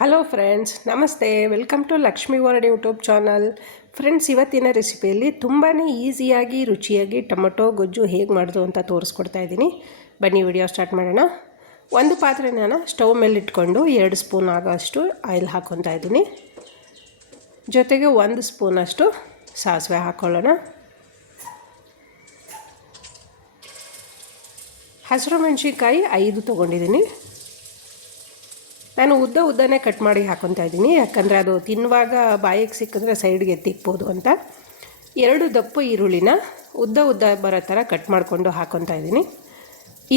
Hello friends, ನಮಸ್ತೆ. Welcome to Lakshmi world YouTube channel. Friends, ಇವತ್ತಿನ ರೆಸಿಪಿಯಲ್ಲಿ ತುಂಬಾ ಈಸಿಯಾಗಿ ರುಚಿಯಾಗಿ ಟೊಮೊಟೊ ಗೊಜ್ಜು ಹೇಗೆ ಮಾಡೋದು ಅಂತ ತೋರಿಸ್ಕೊಡ್ತಾ ಇದ್ದೀನಿ. ಬನ್ನಿ ವಿಡಿಯೋ ಸ್ಟಾರ್ಟ್ ಮಾಡೋಣ. ಒಂದು ಪಾತ್ರೆನ ಸ್ಟವ್ ಮೇಲೆ ಇಟ್ಕೊಂಡು 2 ಸ್ಪೂನ್ ಆಗೋಷ್ಟು ಆಯಿಲ್ ಹಾಕ್ಕೊತಾ ಇದ್ದೀನಿ. ಜೊತೆಗೆ 1 ಸ್ಪೂನಷ್ಟು ಸಾಸಿವೆ ಹಾಕ್ಕೊಳ್ಳೋಣ. ಹಸಿರು ಮೆಣಸಿನ್ಕಾಯಿ 5 ತೊಗೊಂಡಿದ್ದೀನಿ. ನಾನು ಉದ್ದನೇ ಕಟ್ ಮಾಡಿ ಹಾಕ್ಕೊತಾ ಇದ್ದೀನಿ, ಯಾಕಂದರೆ ಅದು ತಿನ್ನುವಾಗ ಬಾಯಿಗೆ ಸಿಕ್ಕಿದ್ರೆ ಸೈಡ್ಗೆ ಎತ್ತಿಕ್ಬೋದು ಅಂತ. 2 ದಪ್ಪ ಈರುಳ್ಳಿನ ಉದ್ದ ಬರೋ ಥರ ಕಟ್ ಮಾಡಿಕೊಂಡು ಹಾಕ್ಕೊತಾ ಇದ್ದೀನಿ.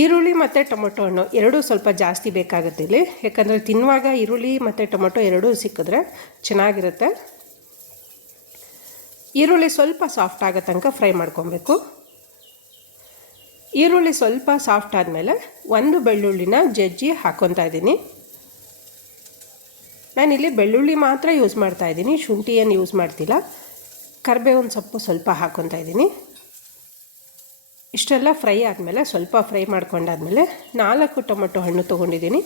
ಈರುಳ್ಳಿ ಮತ್ತು ಟೊಮೊಟೊ ಹಣ್ಣು ಎರಡೂ ಸ್ವಲ್ಪ ಜಾಸ್ತಿ ಬೇಕಾಗುತ್ತೆ ಇಲ್ಲಿ, ಯಾಕಂದರೆ ತಿನ್ನುವಾಗ ಈರುಳ್ಳಿ ಮತ್ತು ಟೊಮೊಟೊ ಎರಡೂ ಸಿಕ್ಕಿದ್ರೆ ಚೆನ್ನಾಗಿರುತ್ತೆ. ಈರುಳ್ಳಿ ಸ್ವಲ್ಪ ಸಾಫ್ಟ್ ಆಗೋ ತನಕ ಫ್ರೈ ಮಾಡ್ಕೊಬೇಕು. ಈರುಳ್ಳಿ ಸ್ವಲ್ಪ ಸಾಫ್ಟ್ ಆದಮೇಲೆ 1 ಬೆಳ್ಳುಳ್ಳಿನ ಜಜ್ಜಿ ಹಾಕ್ಕೊತಾ ಇದ್ದೀನಿ. ನಾನಿಲ್ಲಿ ಬೆಳ್ಳುಳ್ಳಿ ಮಾತ್ರ ಯೂಸ್ ಮಾಡ್ತಾಯಿದ್ದೀನಿ, ಶುಂಠಿ ಏನು ಯೂಸ್ ಮಾಡ್ತಿಲ್ಲ. ಕರಿಬೇವಿನ ಸೊಪ್ಪು ಸ್ವಲ್ಪ ಹಾಕ್ಕೊತಾ ಇದ್ದೀನಿ. ಇಷ್ಟೆಲ್ಲ ಫ್ರೈ ಆದಮೇಲೆ ಸ್ವಲ್ಪ ಫ್ರೈ ಮಾಡ್ಕೊಂಡಾದ್ಮೇಲೆ 4 ಟೊಮೊಟೊ ಹಣ್ಣು ತೊಗೊಂಡಿದ್ದೀನಿ.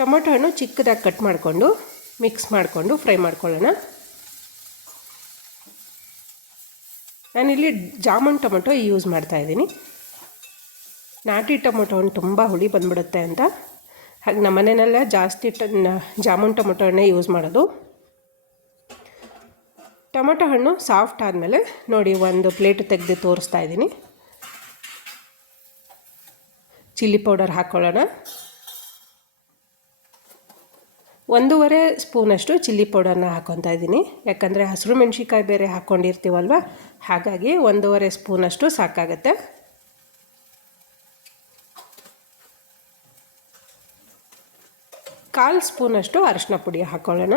ಟೊಮೊಟೊ ಹಣ್ಣು ಚಿಕ್ಕದಾಗಿ ಕಟ್ ಮಾಡಿಕೊಂಡು ಮಿಕ್ಸ್ ಮಾಡಿಕೊಂಡು ಫ್ರೈ ಮಾಡ್ಕೊಳ್ಳೋಣ. ನಾನಿಲ್ಲಿ ಜಾಮೂನ್ ಟೊಮೊಟೊ ಯೂಸ್ ಮಾಡ್ತಾಯಿದ್ದೀನಿ. ನಾಟಿ ಟೊಮೊಟೊ ಹಣ್ಣು ತುಂಬ ಹುಳಿ ಬಂದುಬಿಡುತ್ತೆ ಅಂತ, ಹಾಗೆ ನಮ್ಮ ಮನೆಯಲ್ಲೆಲ್ಲ ಜಾಸ್ತಿ ಜಾಮೂನ್ ಟೊಮೊಟೊ ಹಣ್ಣೇ ಯೂಸ್ ಮಾಡೋದು. ಟೊಮೊಟೊ ಹಣ್ಣು ಸಾಫ್ಟ್ ಆದಮೇಲೆ ನೋಡಿ ಒಂದು ಪ್ಲೇಟ್ ತೆಗೆದು ತೋರಿಸ್ತಾ ಇದ್ದೀನಿ. ಚಿಲ್ಲಿ ಪೌಡರ್ ಹಾಕ್ಕೊಳ್ಳೋಣ. 1.5 ಸ್ಪೂನಷ್ಟು ಚಿಲ್ಲಿ ಪೌಡರ್ನ ಹಾಕ್ಕೊತಾ ಇದ್ದೀನಿ, ಯಾಕಂದರೆ ಹಸಿರು ಮೆಣಸಿನ್ಕಾಯಿ ಬೇರೆ ಹಾಕ್ಕೊಂಡಿರ್ತೀವಲ್ವ, ಹಾಗಾಗಿ 1.5 ಸ್ಪೂನಷ್ಟು ಸಾಕಾಗುತ್ತೆ. ಕಾಲು ಸ್ಪೂನಷ್ಟು ಅರಿಶಿನ ಪುಡಿ ಹಾಕ್ಕೊಳ್ಳೋಣ.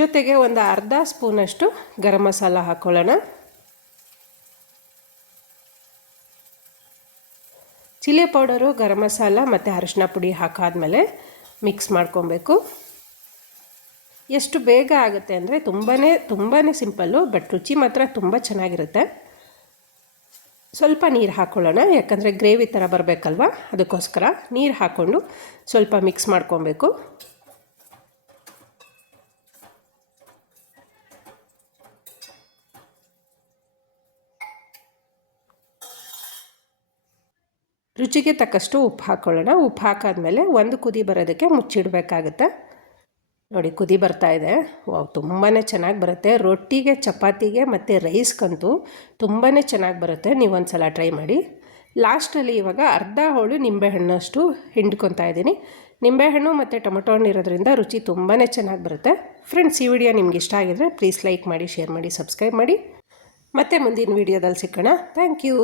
ಜೊತೆಗೆ ಒಂದು ಅರ್ಧ ಸ್ಪೂನಷ್ಟು ಗರಂ ಮಸಾಲ ಹಾಕ್ಕೊಳ್ಳೋಣ. ಚಿಲ್ಲಿ ಪೌಡರು, ಗರಂ ಮಸಾಲ ಮತ್ತು ಅರಿಶಿನ ಪುಡಿ ಹಾಕಾದ್ಮೇಲೆ ಮಿಕ್ಸ್ ಮಾಡ್ಕೊಬೇಕು. ಎಷ್ಟು ಬೇಗ ಆಗುತ್ತೆ ಅಂದರೆ ತುಂಬಾ ಸಿಂಪಲ್ಲು, ಬಟ್ ರುಚಿ ಮಾತ್ರ ತುಂಬ ಚೆನ್ನಾಗಿರುತ್ತೆ. ಸ್ವಲ್ಪ ನೀರು ಹಾಕ್ಕೊಳ್ಳೋಣ, ಯಾಕಂದರೆ ಗ್ರೇವಿ ಥರ ಬರಬೇಕಲ್ವ, ಅದಕ್ಕೋಸ್ಕರ ನೀರು ಹಾಕ್ಕೊಂಡು ಸ್ವಲ್ಪ ಮಿಕ್ಸ್ ಮಾಡ್ಕೊಬೇಕು. ರುಚಿಗೆ ತಕ್ಕಷ್ಟು ಉಪ್ಪು ಹಾಕ್ಕೊಳ್ಳೋಣ. ಉಪ್ಪು ಹಾಕಾದ್ಮೇಲೆ 1 ಕುದಿ ಬರೋದಕ್ಕೆ ಮುಚ್ಚಿಡಬೇಕಾಗುತ್ತೆ. ನೋಡಿ, ಕುದಿ ಬರ್ತಾಯಿದೆ. ತುಂಬಾ ಚೆನ್ನಾಗಿ ಬರುತ್ತೆ. ರೊಟ್ಟಿಗೆ, ಚಪಾತಿಗೆ ಮತ್ತು ರೈಸ್ಗಂತೂ ತುಂಬಾ ಚೆನ್ನಾಗಿ ಬರುತ್ತೆ. ನೀವು ಒಂದು ಸಲ ಟ್ರೈ ಮಾಡಿ. ಲಾಸ್ಟಲ್ಲಿ ಇವಾಗ ಅರ್ಧ ಹೋಳು ನಿಂಬೆಹಣ್ಣಷ್ಟು ಹಿಂಡ್ಕೊತಾ ಇದ್ದೀನಿ. ನಿಂಬೆಹಣ್ಣು ಮತ್ತು ಟೊಮೊಟೊ ಹಣ್ಣು ಇರೋದ್ರಿಂದ ರುಚಿ ತುಂಬಾ ಚೆನ್ನಾಗಿ ಬರುತ್ತೆ. ಫ್ರೆಂಡ್ಸ್, ಈ ವಿಡಿಯೋ ನಿಮ್ಗೆ ಇಷ್ಟ ಆಗಿದ್ರೆ ಪ್ಲೀಸ್ ಲೈಕ್ ಮಾಡಿ, ಶೇರ್ ಮಾಡಿ, ಸಬ್ಸ್ಕ್ರೈಬ್ ಮಾಡಿ. ಮತ್ತೆ ಮುಂದಿನ ವಿಡಿಯೋದಲ್ಲಿ ಸಿಕ್ಕೋಣ. Thank you.